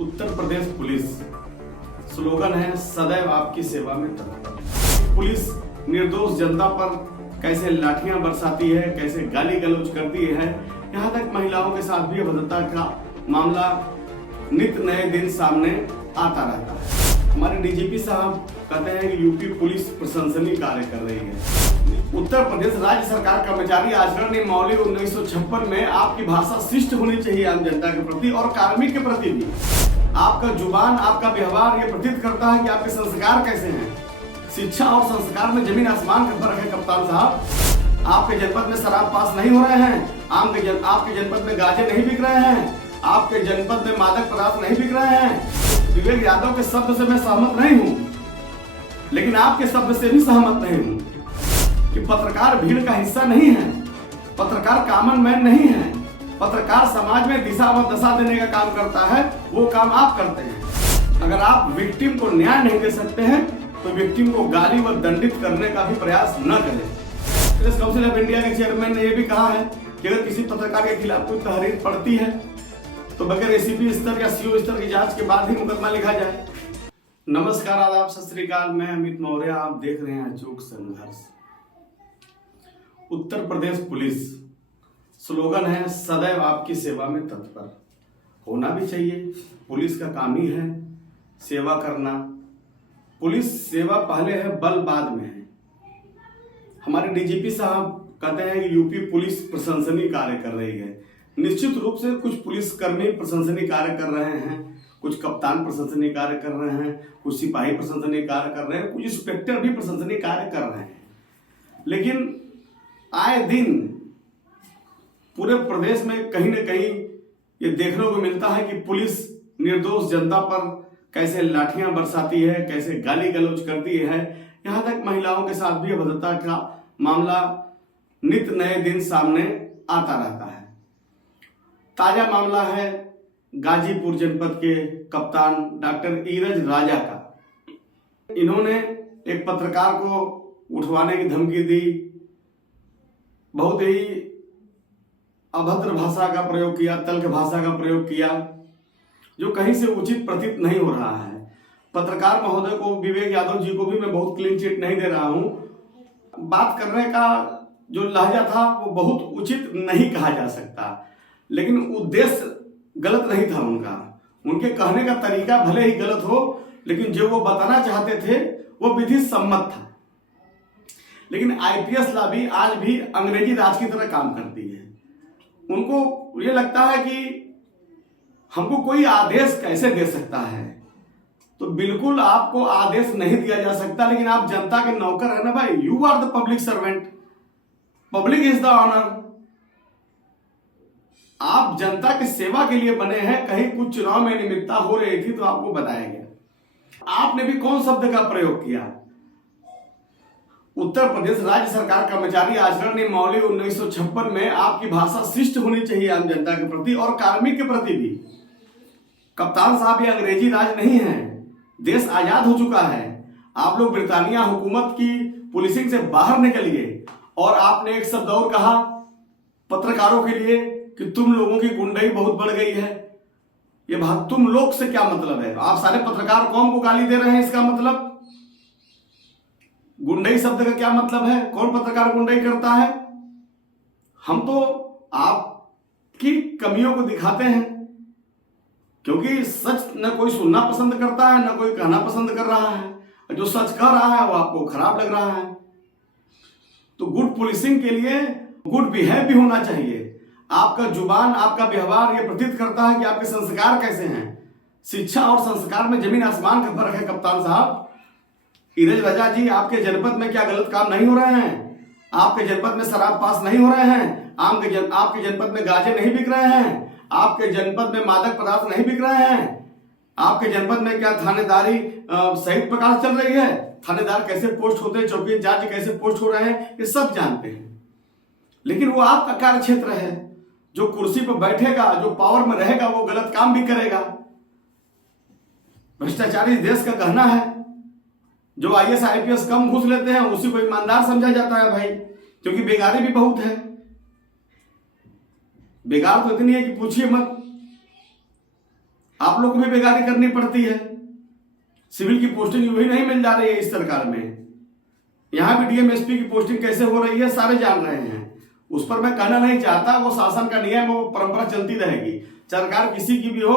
Uttar Pradesh police slogan है सदैव आपकी सेवा में तत्पर। पुलिस निर्दोष जनता पर कैसे लाठियां बरसाती है, कैसे गाली गलौज करती है, यहाँ तक महिलाओं के साथ भी अभद्रता का मामला नित्य नए दिन सामने आता रहता है। हमारे डीजीपी साहब कहते हैं कि यूपी पुलिस प्रशंसनीय कार्य कर रही है। उत्तर प्रदेश राज्य सरकार कर्मचारी आचरण नियमावली 1956 में आपकी भाषा शिष्ट होनी चाहिए आम जनता के प्रति और कार्मिक के प्रति भी। आपका जुबान, आपका व्यवहार ये प्रतीत करता है कि आपके संस्कार कैसे हैं। शिक्षा और संस्कार में जमीन आसमान का फर्क है कप्तान साहब। आपके जनपद में शराब पास नहीं हो रहे हैं, आपके जनपद में गांजे नहीं बिक रहे हैं, आपके जनपद में मादक पदार्थ नहीं बिक रहे हैं। विवेक यादव के शब्द से मैं सहमत नहीं हूँ, लेकिन आपके शब्द से भी सहमत नहीं हूँ कि पत्रकार भीड़ का हिस्सा नहीं है, पत्रकार कॉमन मैन नहीं है। पत्रकार समाज में दिशा व दशा देने का काम करता है, वो काम आप करते हैं। अगर आप विक्टिम को न्याय नहीं दे सकते हैं तो विक्टिम को गाली व दंडित करने का भी प्रयास न करें। प्रेस काउंसिल ऑफ इंडिया के चेयरमैन ने यह भी कहा है कि अगर किसी पत्रकार के खिलाफ कोई तहरीर पड़ती है तो बगैर एसीपी स्तर या सीओ स्तर की जांच के बाद ही मुकदमा लिखा जाए। नमस्कार, आदाब, सत श्री अकाल। मैं अमित मौर्य, आप देख रहे हैं अचूक संघर्ष। उत्तर प्रदेश पुलिस स्लोगन है सदैव आपकी सेवा में तत्पर। होना भी चाहिए, पुलिस का काम ही है सेवा करना। पुलिस सेवा पहले है, बल बाद में है। हमारे डीजीपी साहब कहते हैं कि यूपी पुलिस प्रशंसनीय कार्य कर रही है। निश्चित रूप से कुछ पुलिसकर्मी प्रशंसनीय कार्य कर रहे हैं, कुछ कप्तान प्रशंसनीय कार्य कर रहे हैं, कुछ सिपाही प्रशंसनीय कार्य कर रहे हैं, कुछ इंस्पेक्टर भी प्रशंसनीय कार्य कर रहे हैं। लेकिन आए दिन पूरे प्रदेश में कहीं न कहीं ये देखने को मिलता है कि पुलिस निर्दोष जनता पर कैसे लाठियां बरसाती है, कैसे गाली गलौज करती है। यहाँ तक महिलाओं के साथ भी अभद्रता का मामला नित्य नए दिन सामने आता रहता है। ताजा मामला है गाजीपुर जनपद के कप्तान डॉक्टर ईरज राजा का। इन्होंने एक पत्रकार को उठवाने की धमकी दी, बहुत ही अभद्र भाषा का प्रयोग किया, तल्ख भाषा का प्रयोग किया, जो कहीं से उचित प्रतीत नहीं हो रहा है। पत्रकार महोदय को, विवेक यादव जी को भी मैं बहुत क्लीन चिट नहीं दे रहा हूं। बात करने का जो लहजा था वो बहुत उचित नहीं कहा जा सकता, लेकिन उद्देश्य गलत नहीं था उनका। उनके कहने का तरीका भले ही गलत हो, लेकिन जो वो बताना चाहते थे वो विधि सम्मत था। लेकिन आईपीएस लॉबी आज भी अंग्रेजी राज की तरह काम करती है। उनको ये लगता है कि हमको कोई आदेश कैसे दे सकता है। तो बिल्कुल आपको आदेश नहीं दिया जा सकता, लेकिन आप जनता के नौकर है ना भाई। You are the public servant, public is the owner. आप जनता की सेवा के लिए बने हैं। कहीं कुछ चुनाव में अनियमितता हो रही थी तो आपको बताया गया। आपने भी कौन शब्द का प्रयोग किया? उत्तर प्रदेश राज्य सरकार कर्मचारी आचरण नियमावली 1956 में आपकी भाषा शिष्ट होनी चाहिए आम जनता के प्रति और कार्मिक के प्रति भी। कप्तान साहब, ये अंग्रेजी राज नहीं है। देश आजाद हो चुका है। आप लोग ब्रिटानिया हुकूमत की पुलिसिंग से बाहर निकलिए। और आपने एक शब्द और कहा पत्रकारों के लिए कि तुम लोगों की गुंडाई बहुत बढ़ गई है। ये बात तुम लोग से क्या मतलब है? आप सारे पत्रकार कौन को गाली दे रहे हैं? इसका मतलब गुंडाई शब्द का क्या मतलब है? कौन पत्रकार गुंडाई करता है? हम तो आपकी कमियों को दिखाते हैं, क्योंकि सच न कोई सुनना पसंद करता है, न कोई कहना पसंद कर रहा है। जो सच कह रहा है वो आपको खराब लग रहा है। तो गुड पुलिसिंग के लिए गुड बिहेव भी होना चाहिए। आपका जुबान, आपका व्यवहार ये प्रतीत करता है कि आपके संस्कार कैसे हैं। शिक्षा और संस्कार में जमीन आसमान का फर्क है कप्तान साहब। ईरज राजा जी, आपके जनपद में क्या गलत काम नहीं हो रहे हैं? आपके जनपद में शराब पास नहीं हो रहे हैं, आपके जनपद में गांजे नहीं बिक रहे हैं, आपके जनपद में मादक पदार्थ नहीं बिक रहे हैं, आपके जनपद में क्या थानेदारी सही प्रकार चल रही है? थानेदार कैसे पोस्ट होते हैं, चौकी इंचार्ज कैसे पोस्ट हो रहे हैं, ये सब जानते हैं। लेकिन वो आपका कार्य क्षेत्र है। जो कुर्सी पर बैठेगा, जो पावर में रहेगा, वो गलत काम भी करेगा। भ्रष्टाचारी देश का कहना है। जो आईएएस आईपीएस कम घूस लेते हैं उसी को ईमानदार समझा जाता है भाई, क्योंकि बेगारी भी बहुत है। बेगार तो इतनी है कि पूछिए मत। आप लोग को भी बेगारी करनी पड़ती है। सिविल की पोस्टिंग वही नहीं मिल जा रही है इस सरकार में। यहां भी डीएम एसपी की पोस्टिंग कैसे हो रही है सारे जान रहे हैं। उस पर मैं कहना नहीं चाहता, वो शासन का नियम, वो परंपरा चलती रहेगी। सरकार किसी की भी हो,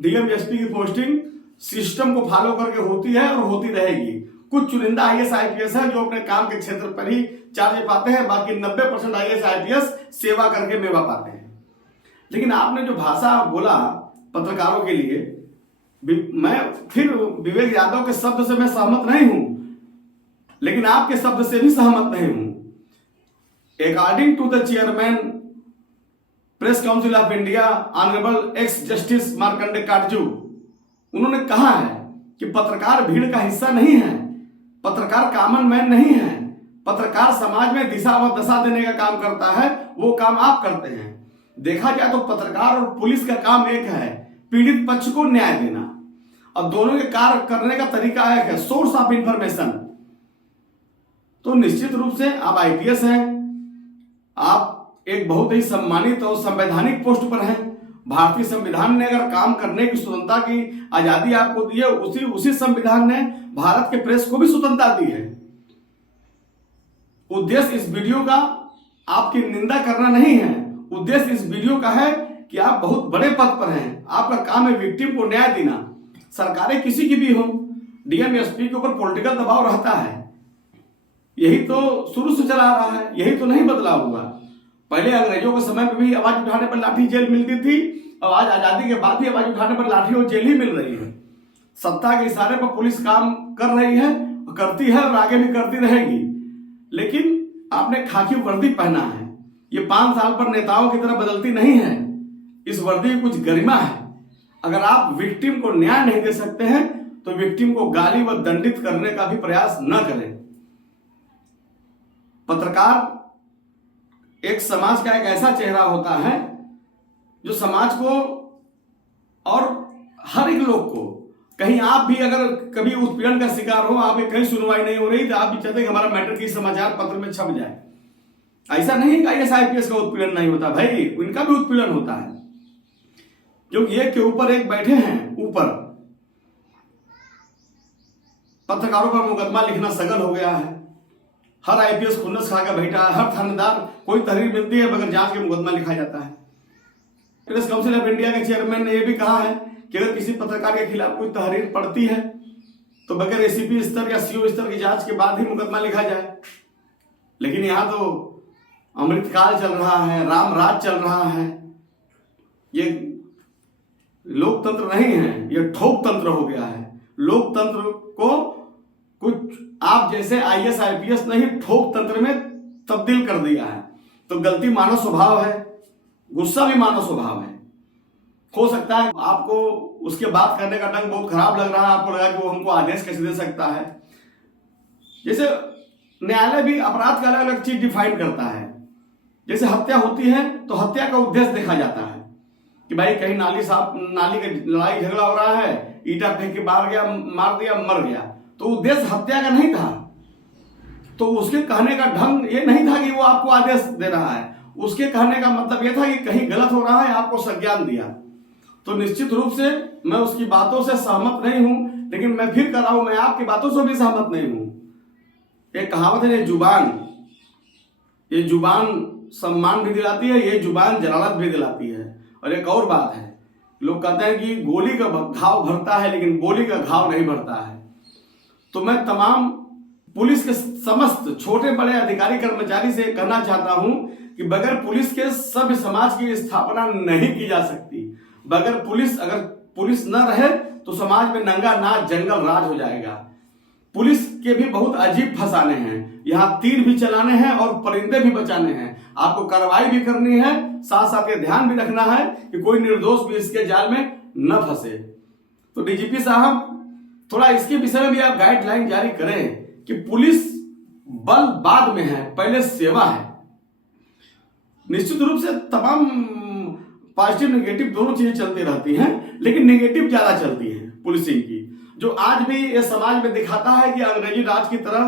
डीएम एसपी की पोस्टिंग सिस्टम को फॉलो करके होती है और होती रहेगी। कुछ चुनिंदा आईएएस आईपीएस है जो अपने काम के क्षेत्र पर ही चार्ज पाते हैं, बाकी 90% आईएएस आईपीएस सेवा करके मेवा पाते हैं। लेकिन आपने जो भाषा बोला पत्रकारों के लिए, मैं फिर विवेक यादव के शब्द से मैं सहमत नहीं हूं, लेकिन आपके शब्द से भी सहमत नहीं हूं। According to the chairman press council of India honourable ex justice Markandey Katju, उन्होंने कहा है कि पत्रकार भीड़ का हिस्सा नहीं है, पत्रकार कॉमन मैन नहीं है, पत्रकार समाज में दिशा व दशा देने का काम करता है, वो काम आप करते हैं। देखा जाए तो पत्रकार और पुलिस का काम एक है, पीड़ित पक्ष को न्याय देना। अब दोनों के कार्य करने का तरीका एक है, सोर्स ऑफ इंफॉर्मेशन। तो निश्चित रूप से आप आईपीएस हैं, आप एक बहुत ही सम्मानित और संवैधानिक पोस्ट पर हैं। भारतीय संविधान ने अगर काम करने की स्वतंत्रता की आजादी आपको दी है, उसी संविधान ने भारत के प्रेस को भी स्वतंत्रता दी है। उद्देश्य इस वीडियो का आपकी निंदा करना नहीं है, उद्देश्य इस वीडियो का है कि आप बहुत बड़े पद पर हैं, आपका काम है विक्टिम को न्याय देना। सरकारें किसी की भी हो, डीएम एसपी के ऊपर पॉलिटिकल दबाव रहता है, यही तो शुरू से चला आ रहा है, यही तो नहीं बदला हुआ। पहले अंग्रेजों के समय में भी आवाज उठाने पर लाठी जेल मिलती थी, और आज आजादी के बाद भी आवाज उठाने पर लाठी और जेल ही मिल रही है। सत्ता के इशारे पर पुलिस काम कर रही है, करती है और आगे भी करती रहेगी। लेकिन आपने खाकी वर्दी पहना है, ये 5 साल पर नेताओं की तरह बदलती नहीं है। इस वर्दी की कुछ गरिमा है। अगर आप विक्टिम को न्याय नहीं दे सकते हैं तो विक्टिम को गाली व दंडित करने का भी प्रयास न करें। पत्रकार एक समाज का एक ऐसा चेहरा होता है जो समाज को और हर एक लोग को, कहीं आप भी अगर कभी उत्पीड़न का शिकार हो, आप कहीं सुनवाई नहीं हो रही तो आप भी चाहते हैं कि हमारा मैटर की समाचार पत्र में छप जाए। ऐसा नहीं कि आईएएस आईपीएस का उत्पीड़न नहीं होता, भाई उनका भी उत्पीड़न होता है, क्योंकि एक के ऊपर एक बैठे हैं ऊपर। पत्रकारों पर मुकदमा लिखना सगल हो गया है, हर आईपीएस खुन्नस खा कर बैठा है, हर थानेदार कोई तहरीर मिलती है बगैर जांच के मुकदमा लिखा जाता है। प्रेस काउंसिल ऑफ इंडिया के चेयरमैन ने यह भी कहा है कि अगर किसी पत्रकार के खिलाफ कोई तहरीर पड़ती है तो बगैर एसीपी स्तर या सीओ स्तर की जांच के बाद ही मुकदमा लिखा जाए। लेकिन यहां तो अमृतकाल चल रहा है, राम राज चल रहा है, ये लोकतंत्र नहीं है, ये ठोक तंत्र हो गया है। लोकतंत्र को कुछ आप जैसे आईएएस आईपीएस ने ही ठोक तंत्र में तब्दील कर दिया है। तो गलती मानव स्वभाव है, गुस्सा भी मानव स्वभाव है। हो सकता है आपको उसके बात करने का ढंग बहुत खराब लग रहा है, आपको लगा कि वो हमको आदेश कैसे दे सकता है। जैसे न्यायालय भी अपराध का अलग अलग चीज डिफाइन करता है। जैसे हत्या होती है तो हत्या का उद्देश्य देखा जाता है कि भाई कहीं नाली का लड़ाई झगड़ा हो रहा है, ईटा फेंक के मार दिया मर गया, तो उद्देश्य हत्या का नहीं था। तो उसके कहने का ढंग ये नहीं था कि वो आपको आदेश दे रहा है, उसके कहने का मतलब ये था कि कहीं गलत हो रहा है, आपको संज्ञान दिया। तो निश्चित रूप से मैं उसकी बातों से सहमत नहीं हूं, लेकिन मैं फिर कह रहा हूं मैं आपकी बातों से भी सहमत नहीं हूं। एक कहावत है, ये जुबान सम्मान भी दिलाती है, ये जुबान जलालत भी दिलाती है। और एक और बात है, लोग कहते हैं कि गोली का घाव भरता है लेकिन गोली का घाव नहीं भरता है। तो मैं तमाम पुलिस के समस्त छोटे बड़े अधिकारी कर्मचारी से कहना चाहता हूं कि बगैर पुलिस के सभ्य समाज की स्थापना नहीं की जा सकती। अगर पुलिस न रहे तो समाज में नंगा नाच जंगल राज हो जाएगा। पुलिस के भी बहुत अजीब फसाने हैं, यहाँ तीर भी चलाने हैं और परिंदे भी बचाने हैं। आपको कार्रवाई भी करनी है, साथ साथ ये ध्यान भी रखना है कि कोई निर्दोष भी इसके जाल में न फंसे। तो डीजीपी साहब थोड़ा इसके विषय में भी आप गाइडलाइन जारी करें कि पुलिस बल बाद में है, पहले सेवा है। निश्चित रूप से तमाम पॉजिटिव नेगेटिव दोनों चीजें चलती रहती हैं, लेकिन नेगेटिव ज्यादा चलती है पुलिसिंग की, जो आज भी ये समाज में दिखाता है कि अंग्रेजी राज की तरह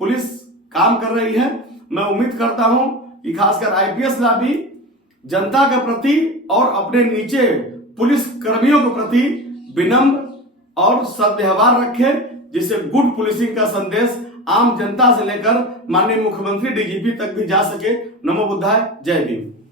पुलिस काम कर रही है। मैं उम्मीद करता हूं कि खासकर आईपीएस लाभी जनता के प्रति और अपने नीचे पुलिस कर्मियों के प्रति विनम्र और सद्व्यवहार रखे, जिससे गुड पुलिसिंग का संदेश आम जनता से लेकर माननीय मुख्यमंत्री डीजीपी तक भी जा सके। नमो बुद्धाय, जय भीम।